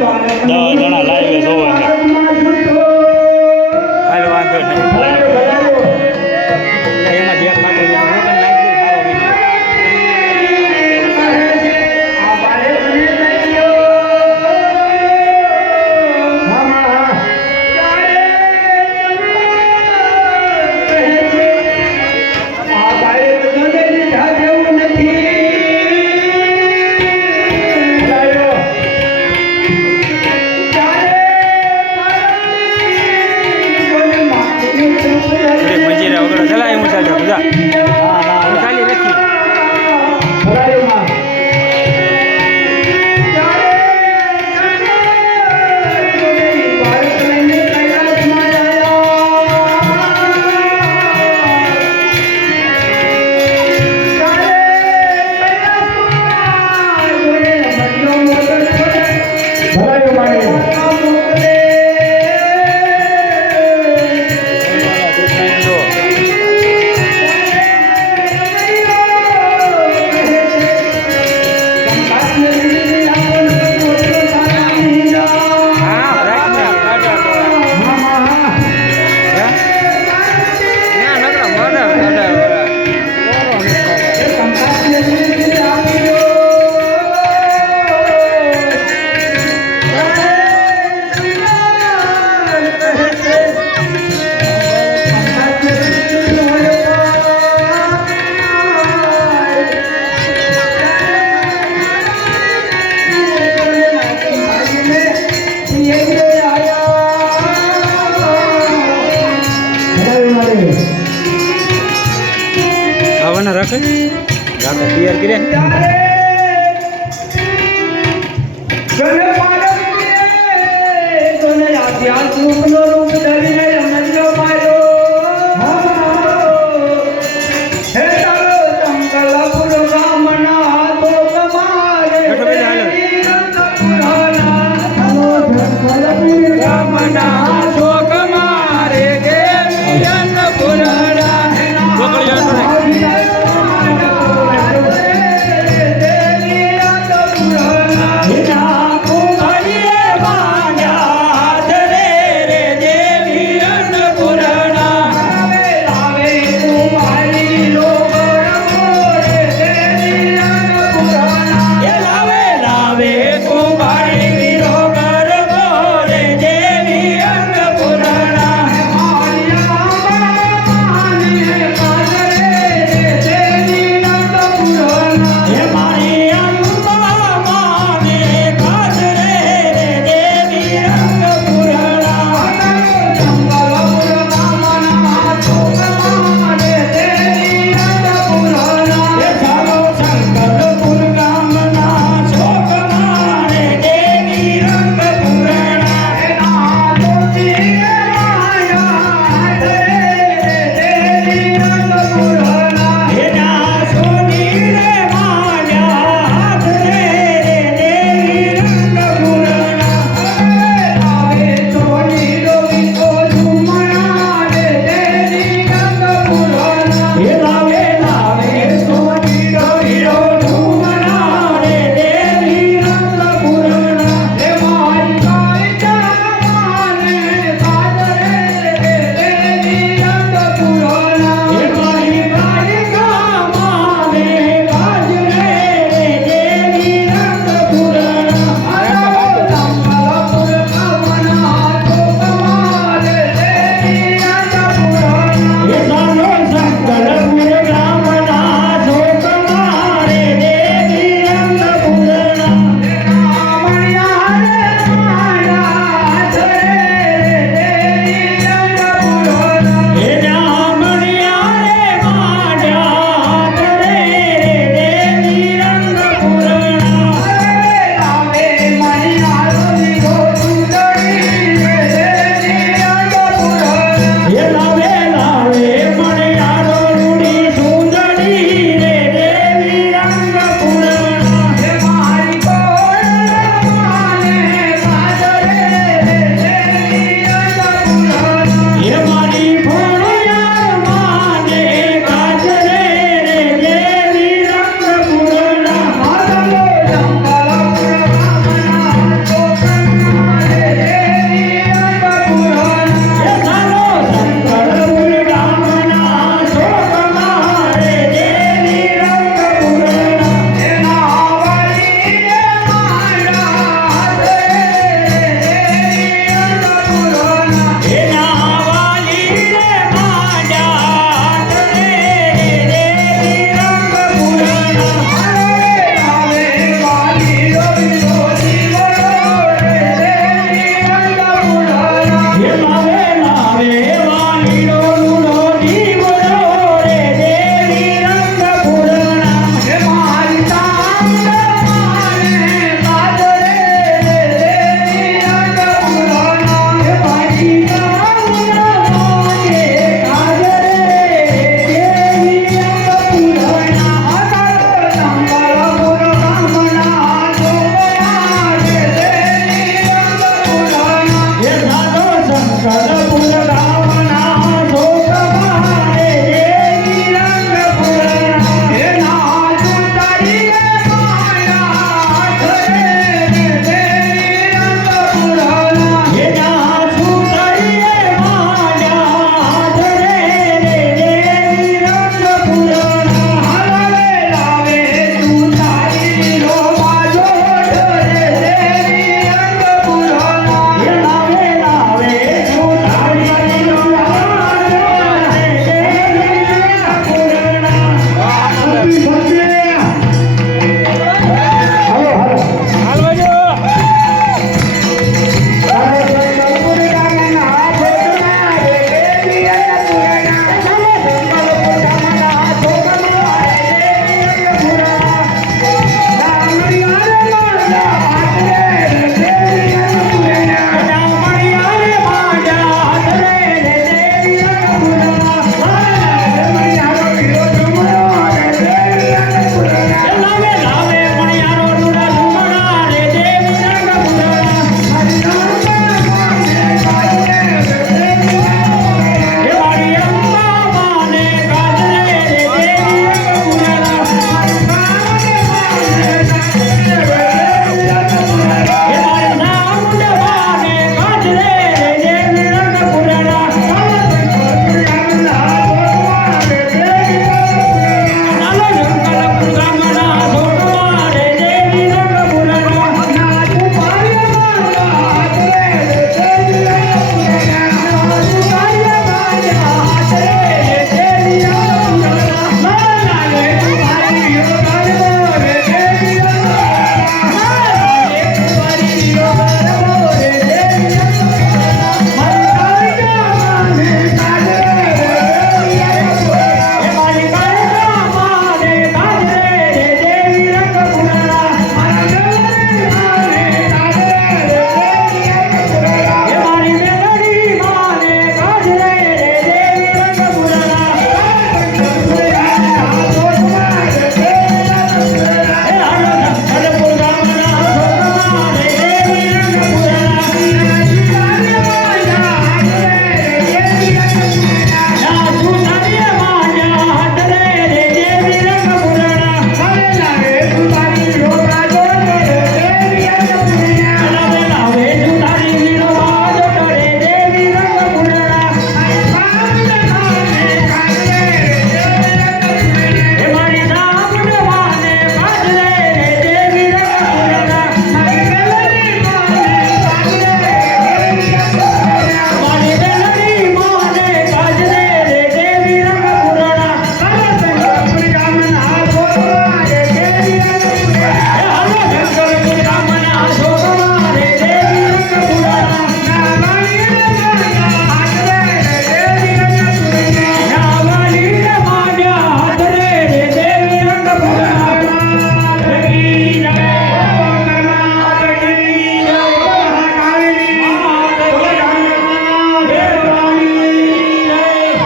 Đờ, đờ, રાખે રાખો તૈયાર કર્યા.